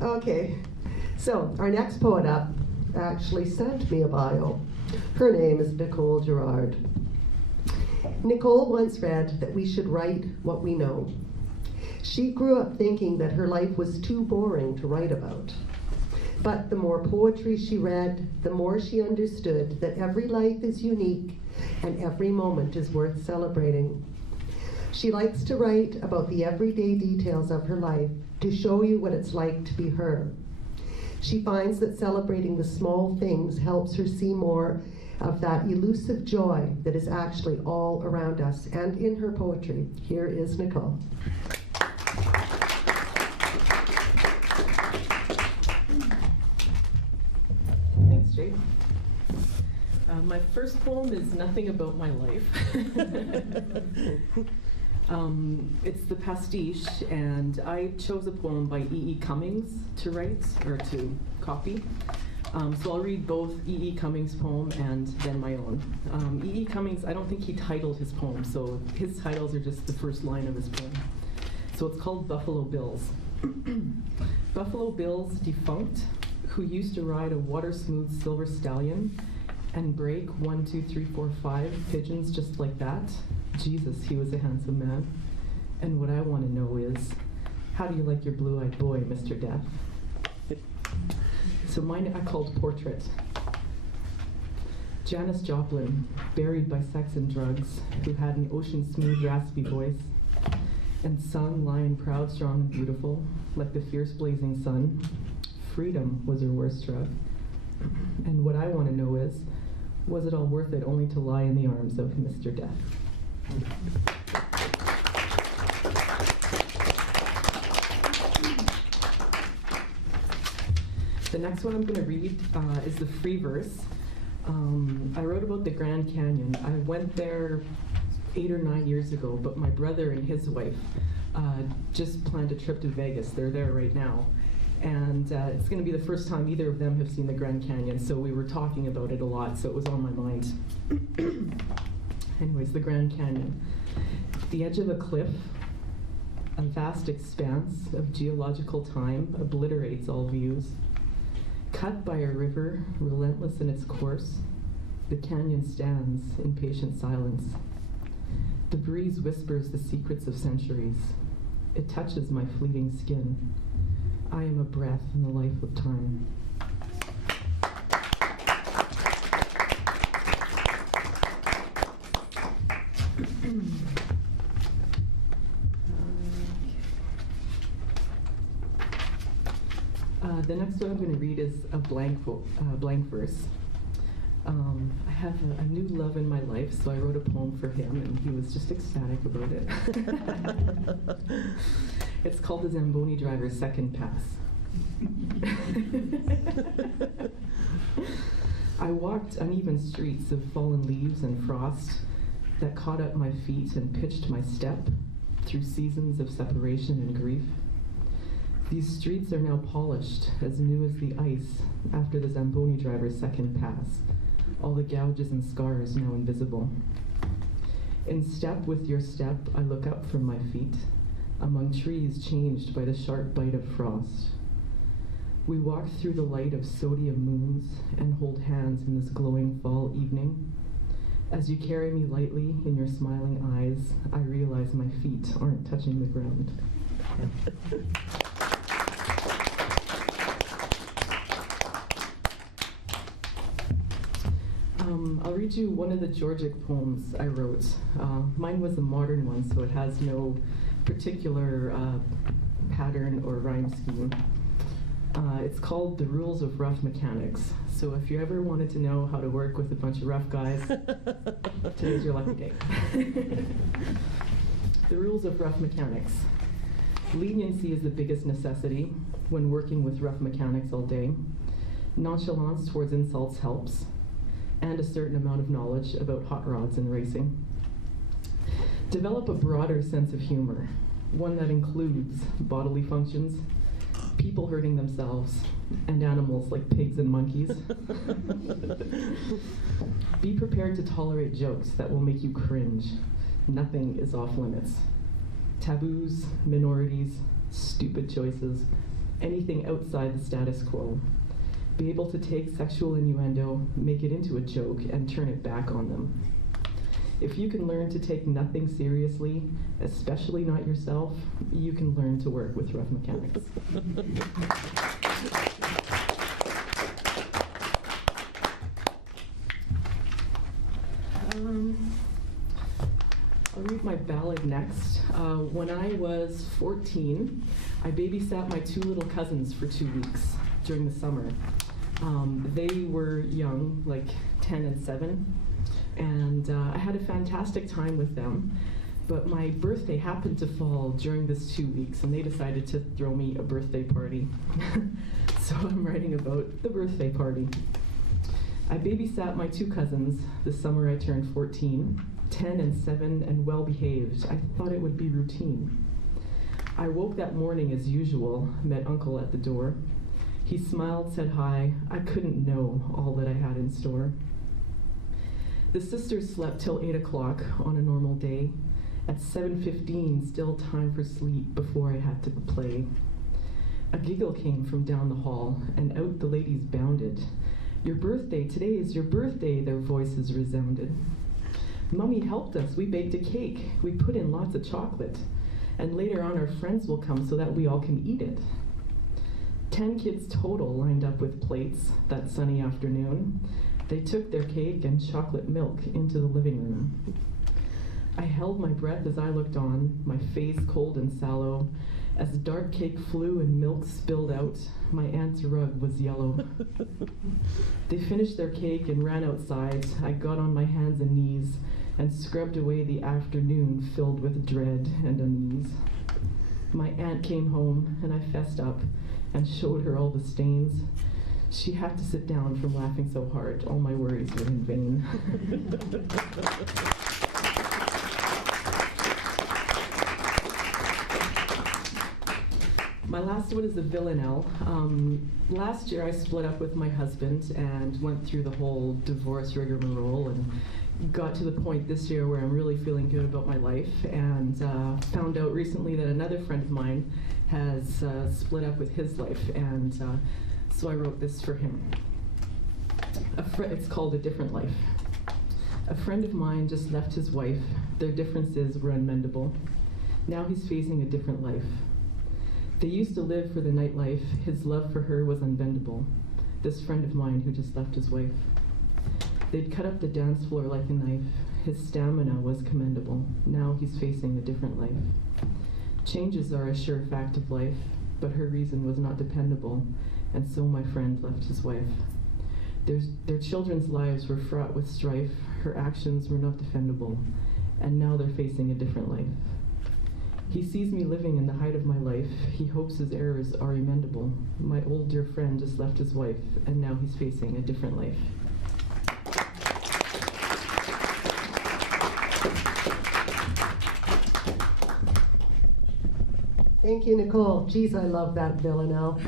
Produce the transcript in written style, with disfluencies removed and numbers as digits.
Okay, so our next poet up actually sent me a bio. Her name is Nicole Girard. Nicole once read that we should write what we know. She grew up thinking that her life was too boring to write about. But the more poetry she read, the more she understood that every life is unique and every moment is worth celebrating. She likes to write about the everyday details of her life to show you what it's like to be her. She finds that celebrating the small things helps her see more of that elusive joy that is actually all around us and in her poetry. Here is Nicole. Thanks, Jade. My first poem is nothing about my life. It's the pastiche, and I chose a poem by E.E. Cummings to write, or to copy. So I'll read both E.E. Cummings' poem and then my own. E.E. Cummings, I don't think he titled his poem, so his titles are just the first line of his poem. So it's called Buffalo Bills. Buffalo Bills defunct, who used to ride a water-smooth silver stallion and break 1, 2, 3, 4, 5 pigeons just like that. Jesus, he was a handsome man. And what I want to know is, how do you like your blue-eyed boy, Mr. Death? So mine I called Portrait. Janis Joplin, buried by sex and drugs, who had an ocean-smooth, raspy voice, and sung, lying proud, strong, and beautiful, like the fierce blazing sun. Freedom was her worst drug. And what I want to know is, was it all worth it only to lie in the arms of Mr. Death? The next one I'm going to read is the free verse. I wrote about the Grand Canyon. I went there 8 or 9 years ago, but my brother and his wife just planned a trip to Vegas. They're there right now. And it's going to be the first time either of them have seen the Grand Canyon, so we were talking about it a lot, so it was on my mind. Anyways, the Grand Canyon. The edge of a cliff, a vast expanse of geological time obliterates all views. Cut by a river, relentless in its course, the canyon stands in patient silence. The breeze whispers the secrets of centuries. It touches my fleeting skin. I am a breath in the life of time. The next one I'm going to read is a blank verse. I have a new love in my life, so I wrote a poem for him, and he was just ecstatic about it. It's called The Zamboni Driver's Second Pass. I walked uneven streets of fallen leaves and frost that caught up my feet and pitched my step through seasons of separation and grief. These streets are now polished, as new as the ice after the Zamboni driver's second pass, all the gouges and scars now invisible. In step with your step, I look up from my feet, among trees changed by the sharp bite of frost. We walk through the light of sodium moons and hold hands in this glowing fall evening. As you carry me lightly in your smiling eyes, I realize my feet aren't touching the ground. I'll read you one of the Georgic poems I wrote. Mine was a modern one, so it has no particular pattern or rhyme scheme. It's called The Rules of Rough Mechanics. So if you ever wanted to know how to work with a bunch of rough guys, today's your lucky day. The Rules of Rough Mechanics. Leniency is the biggest necessity when working with rough mechanics all day. Nonchalance towards insults helps, and a certain amount of knowledge about hot rods and racing. Develop a broader sense of humor, one that includes bodily functions, people hurting themselves, and animals like pigs and monkeys. Be prepared to tolerate jokes that will make you cringe. Nothing is off limits. Taboos, minorities, stupid choices, anything outside the status quo. Be able to take sexual innuendo, make it into a joke, and turn it back on them. If you can learn to take nothing seriously, especially not yourself, you can learn to work with rough mechanics. I'll read my ballad next. When I was 14, I babysat my two little cousins for 2 weeks during the summer. They were young, like 10 and 7, and I had a fantastic time with them. But my birthday happened to fall during this 2 weeks, and they decided to throw me a birthday party. So I'm writing about the birthday party. I babysat my two cousins the summer I turned 14, 10 and 7, and well behaved. I thought it would be routine. I woke that morning as usual, met Uncle at the door. He smiled, said hi. I couldn't know all that I had in store. The sisters slept till 8 o'clock on a normal day. At 7:15, still time for sleep before I had to play. A giggle came from down the hall, and out the ladies bounded. Your birthday, today is your birthday, their voices resounded. Mummy helped us, we baked a cake, we put in lots of chocolate, and later on our friends will come so that we all can eat it. 10 kids total lined up with plates that sunny afternoon. They took their cake and chocolate milk into the living room. I held my breath as I looked on, my face cold and sallow. As dark cake flew and milk spilled out, my aunt's rug was yellow. They finished their cake and ran outside. I got on my hands and knees and scrubbed away the afternoon filled with dread and unease. My aunt came home and I fessed up and showed her all the stains. She had to sit down from laughing so hard. All my worries were in vain. My last one is a villanelle. Last year I split up with my husband and went through the whole divorce rigmarole and got to the point this year where I'm really feeling good about my life, and found out recently that another friend of mine has split up with his life, and so I wrote this for him. It's called A Different Life. A friend of mine just left his wife. Their differences were unmendable. Now he's facing a different life. They used to live for the nightlife. His love for her was unbendable. This friend of mine who just left his wife. They'd cut up the dance floor like a knife. His stamina was commendable. Now he's facing a different life. Changes are a sure fact of life, but her reason was not dependable, and so my friend left his wife. Their children's lives were fraught with strife. Her actions were not defendable, and now they're facing a different life. He sees me living in the height of my life. He hopes his errors are emendable. My old dear friend just left his wife, and now he's facing a different life. Thank you, Nicole. Geez, I love that villanelle.